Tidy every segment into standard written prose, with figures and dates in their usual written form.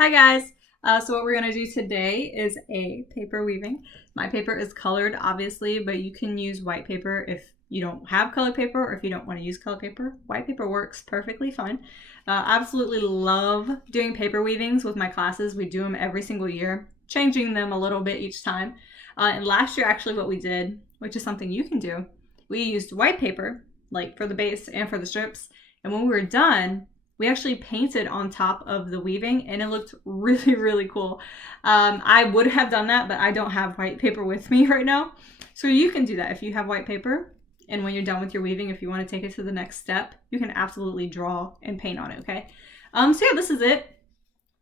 Hi guys! So what we're going to do today is a paper weaving. My paper is colored obviously, but you can use white paper if you don't have colored paper or if you don't want to use colored paper. White paper works perfectly fine. Absolutely love doing paper weavings with my classes. We do them every single year, changing them a little bit each time. And last year actually what we did, which is something you can do, we used white paper, like for the base and for the strips. And when we were done, we actually painted on top of the weaving and it looked really, really cool. I would have done that, but I don't have white paper with me right now. So you can do that if you have white paper. And when you're done with your weaving, if you want to take it to the next step, you can absolutely draw and paint on it, okay? So yeah, this is it.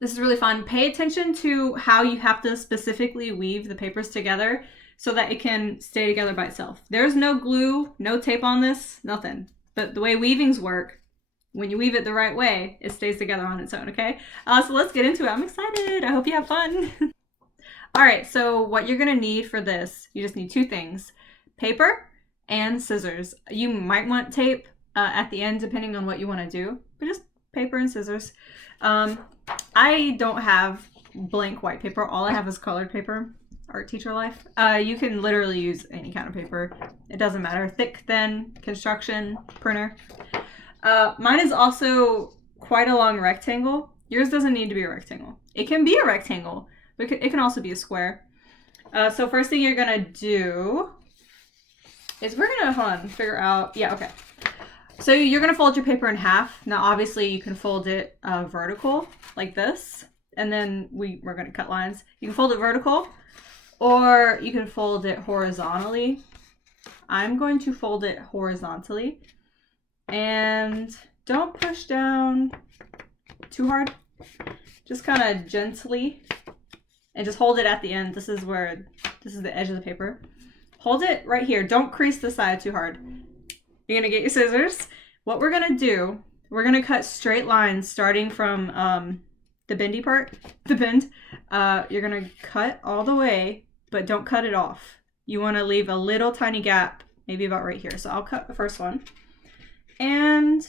This is really fun. Pay attention to how you have to specifically weave the papers together so that it can stay together by itself. There's no glue, no tape on this, nothing. But the way weavings work, when you weave it the right way, it stays together on its own, okay? So let's get into it. I'm excited. I hope you have fun. All right, so what you're gonna need for this, you just need two things: paper and scissors. You might want tape at the end depending on what you wanna do, but just paper and scissors. I don't have blank white paper. All I have is colored paper. Art teacher life. You can literally use any kind of paper. It doesn't matter. Thick, thin, construction, printer. Mine is also quite a long rectangle. Yours doesn't need to be a rectangle. It can be a rectangle, but it can also be a square. So first thing you're gonna do is we're gonna, figure out, yeah, okay. So you're gonna fold your paper in half. Now obviously you can fold it vertical like this, and then we're gonna cut lines. You can fold it vertical, or you can fold it horizontally. I'm going to fold it horizontally. And don't push down too hard. Just kind of gently, and just hold it at the end. This is the edge of the paper. Hold it right here. Don't crease the side too hard. You're gonna get your scissors. What we're gonna do, we're gonna cut straight lines starting from the bendy part, the bend. You're gonna cut all the way, but don't cut it off. You wanna leave a little tiny gap, maybe about right here. So I'll cut the first one. And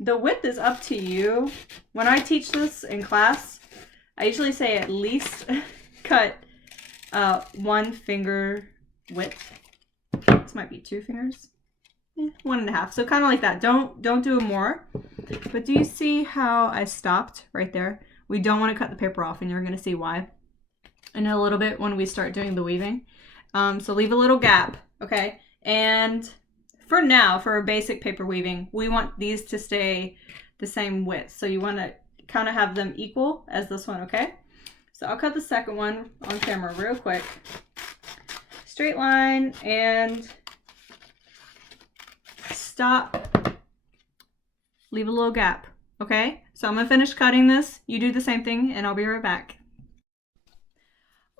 the width is up to you. When I teach this in class, I usually say at least cut 1 finger width. This might be 2 fingers. 1.5. So kind of like that. Don't do more. But do you see how I stopped right there? We don't want to cut the paper off, and you're going to see why in a little bit when we start doing the weaving. So leave a little gap, okay? And for now, for a basic paper weaving, we want these to stay the same width. So you want to kind of have them equal as this one, okay? So I'll cut the second one on camera real quick. Straight line and stop. Leave a little gap, okay? So I'm gonna finish cutting this. You do the same thing and I'll be right back.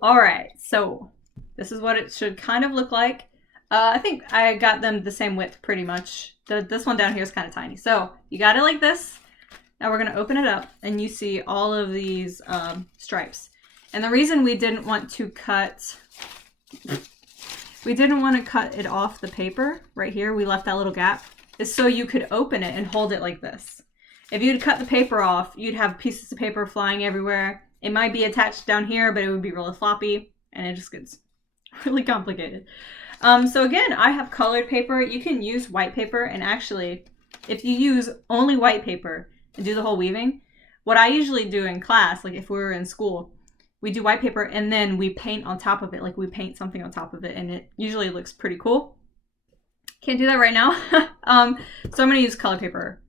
All right, so this is what it should kind of look like. I think I got them the same width pretty much. This one down here is kind of tiny. So you got it like this. Now we're going to open it up and you see all of these stripes. And the reason we didn't want to cut it off the paper right here, we left that little gap, is so you could open it and hold it like this. If you'd cut the paper off, you'd have pieces of paper flying everywhere. It might be attached down here, but it would be really floppy and it just gets really complicated. So again, I have colored paper. You can use white paper, and actually, if you use only white paper and do the whole weaving, what I usually do in class, like if we were in school, we do white paper and then we paint on top of it, like we paint something on top of it, and it usually looks pretty cool. Can't do that right now. So I'm gonna use colored paper.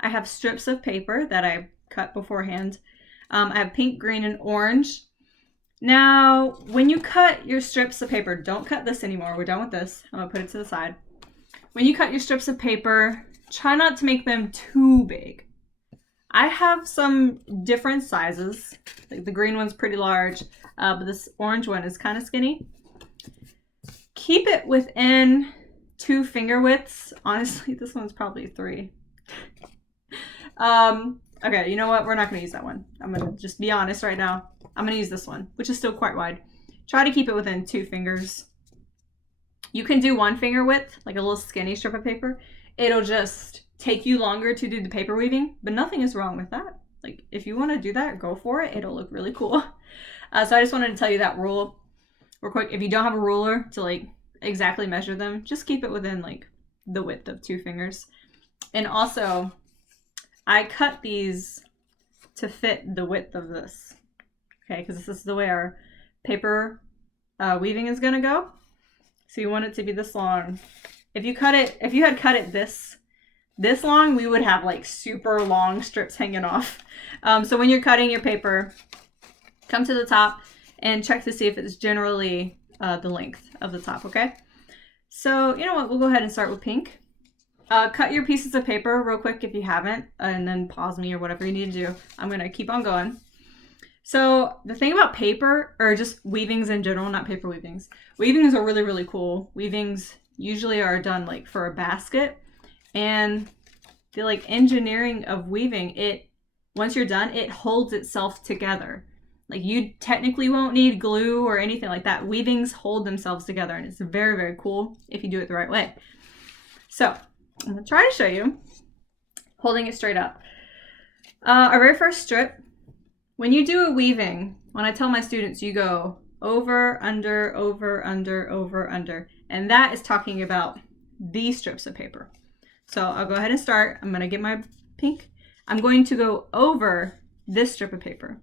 I have strips of paper that I cut beforehand. I have pink, green, and orange. Now, when you cut your strips of paper, don't cut this anymore. We're done with this. I'm gonna put it to the side. When you cut your strips of paper, try not to make them too big. I have some different sizes. Like the green one's pretty large, but this orange one is kind of skinny. Keep it within 2 finger widths. Honestly, this one's probably 3. Okay, you know what? We're not gonna use that one. I'm gonna just be honest right now. I'm going to use this one, which is still quite wide. Try to keep it within 2 fingers. You can do 1 finger width, like a little skinny strip of paper. It'll just take you longer to do the paper weaving, but nothing is wrong with that. Like if you want to do that, go for it. It'll look really cool. So I just wanted to tell you that rule real quick. If you don't have a ruler to like exactly measure them, just keep it within like the width of 2 fingers. And also, I cut these to fit the width of this. Okay, because this is the way our paper weaving is gonna go. So you want it to be this long. If you had cut it this long, we would have like super long strips hanging off. So when you're cutting your paper, come to the top and check to see if it's generally the length of the top, okay? So you know what, we'll go ahead and start with pink. Cut your pieces of paper real quick if you haven't, and then pause me or whatever you need to do. I'm gonna keep on going. So the thing about paper, or just weavings in general, not paper weavings. Weavings are really, really cool. Weavings usually are done like for a basket, and the like engineering of weaving, once you're done, it holds itself together. Like you technically won't need glue or anything like that. Weavings hold themselves together, and it's very, very cool if you do it the right way. So I'm gonna try to show you holding it straight up. Our very first strip, when you do a weaving, when I tell my students, you go over, under, over, under, over, under, and that is talking about these strips of paper. So I'll go ahead and start. I'm gonna get my pink. I'm going to go over this strip of paper.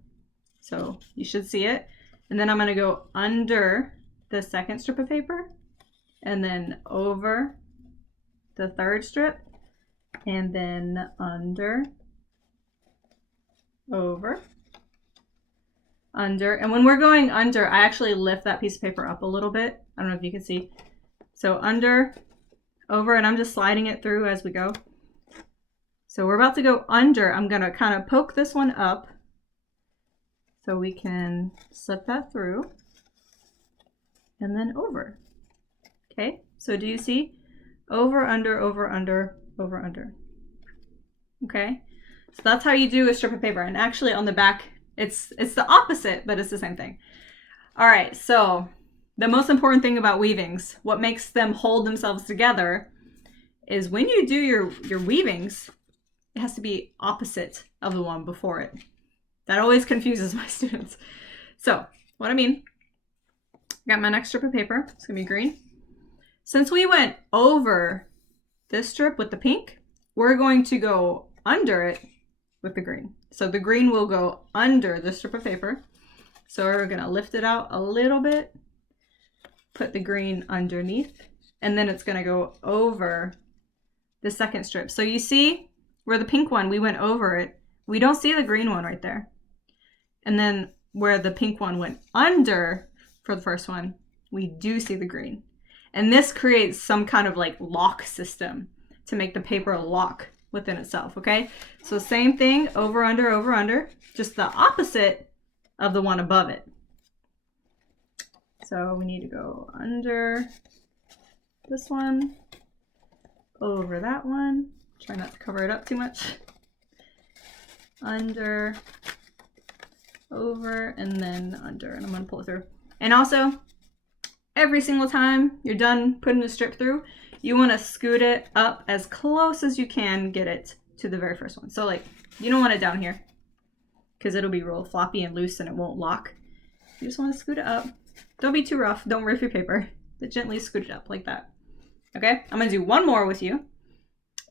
So you should see it. And then I'm gonna go under the second strip of paper, and then over the third strip, and then under, over, under. And when we're going under, I actually lift that piece of paper up a little bit. I don't know if you can see. So under, over, and I'm just sliding it through as we go. So we're about to go under. I'm gonna kind of poke this one up so we can slip that through, and then over. Okay, so do you see? Over, under, over, under, over, under. Okay, so that's how you do a strip of paper. And actually on the back, it's the opposite, but it's the same thing. All right, so the most important thing about weavings, what makes them hold themselves together, is when you do your weavings, it has to be opposite of the one before it. That always confuses my students. So what I mean, I got my next strip of paper. It's gonna be green. Since we went over this strip with the pink, we're going to go under it with the green. So the green will go under the strip of paper. So we're gonna lift it out a little bit, put the green underneath, and then it's gonna go over the second strip. So you see where the pink one, we went over it. We don't see the green one right there. And then where the pink one went under for the first one, we do see the green. And this creates some kind of like lock system to make the paper lock within itself, okay? So same thing, over, under, just the opposite of the one above it. So we need to go under this one, over that one. Try not to cover it up too much. Under, over, and then under, and I'm gonna pull it through. And also, every single time you're done putting the strip through, you want to scoot it up as close as you can get it to the very first one. So like, you don't want it down here because it'll be real floppy and loose and it won't lock. You just want to scoot it up. Don't be too rough. Don't rip your paper. But gently scoot it up like that. Okay, I'm gonna do one more with you,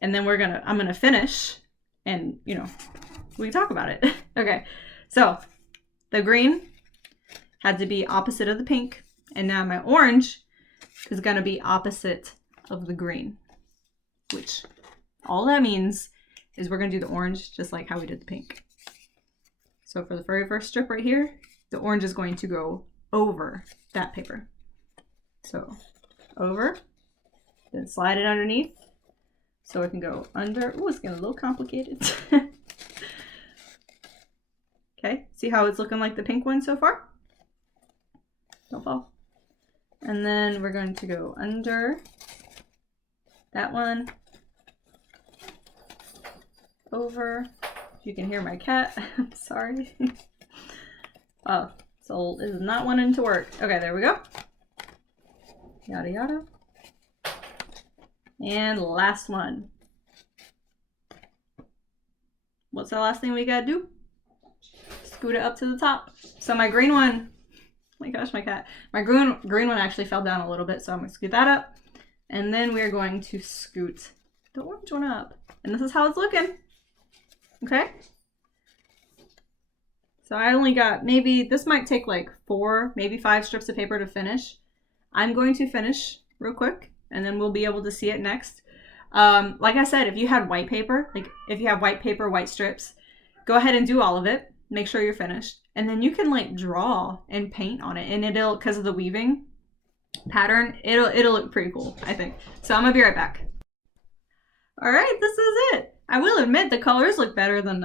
and then I'm gonna finish, and you know, we can talk about it. Okay, so the green had to be opposite of the pink, and now my orange is gonna be opposite of the green, which all that means is we're gonna do the orange just like how we did the pink. So for the very first strip right here, the orange is going to go over that paper. So over, then slide it underneath so it can go under. Ooh, it's getting a little complicated. Okay, see how it's looking like the pink one so far? Don't fall. And then we're going to go under that one, over. You can hear my cat. I'm sorry. Oh, so this is not wanting to work. Okay, there we go. Yada yada. And last one. What's the last thing we gotta do? scoot it up to the top. So my green one, oh my gosh, my cat. My green one actually fell down a little bit, so I'm gonna scoot that up. And then we're going to scoot the orange one up. And this is how it's looking. Okay? So I only got maybe, this might take like 4, maybe 5 strips of paper to finish. I'm going to finish real quick, and then we'll be able to see it next. Like I said, if you had white paper, like if you have white paper, white strips, go ahead and do all of it. Make sure you're finished. And then you can like draw and paint on it, and it'll, because of the weaving pattern, it'll look pretty cool, I think. So I'm gonna be right back. All right, this is it. I will admit the colors look better than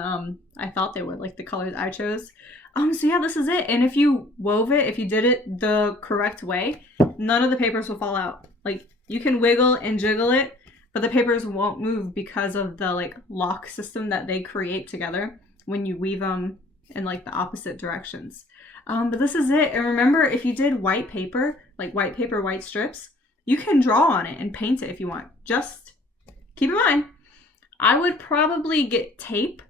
I thought they would, like the colors I chose. So yeah, this is it. And if you wove it, if you did it the correct way, none of the papers will fall out. Like you can wiggle and jiggle it, but the papers won't move because of the like lock system that they create together when you weave them in like the opposite directions. But this is it. And remember, if you did white paper, like white paper, white strips, you can draw on it and paint it if you want. Just keep in mind, I would probably get tape,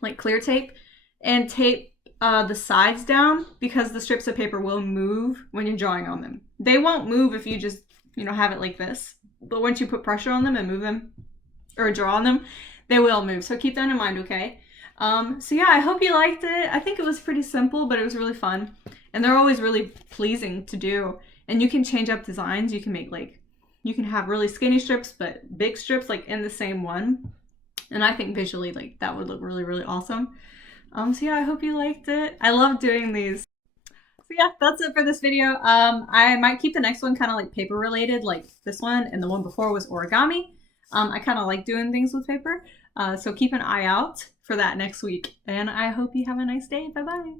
like clear tape, and tape the sides down because the strips of paper will move when you're drawing on them. They won't move if you just, have it like this. But once you put pressure on them and move them or draw on them, they will move. So keep that in mind, okay? So yeah, I hope you liked it. I think it was pretty simple, but it was really fun. And they're always really pleasing to do. And you can change up designs. You can make you can have really skinny strips, but big strips like in the same one. And I think visually like that would look really, really awesome. So yeah, I hope you liked it. I love doing these. So yeah, that's it for this video. I might keep the next one kind of like paper related, like this one, and the one before was origami. I kind of like doing things with paper. So keep an eye out for that next week. And I hope you have a nice day. Bye-bye.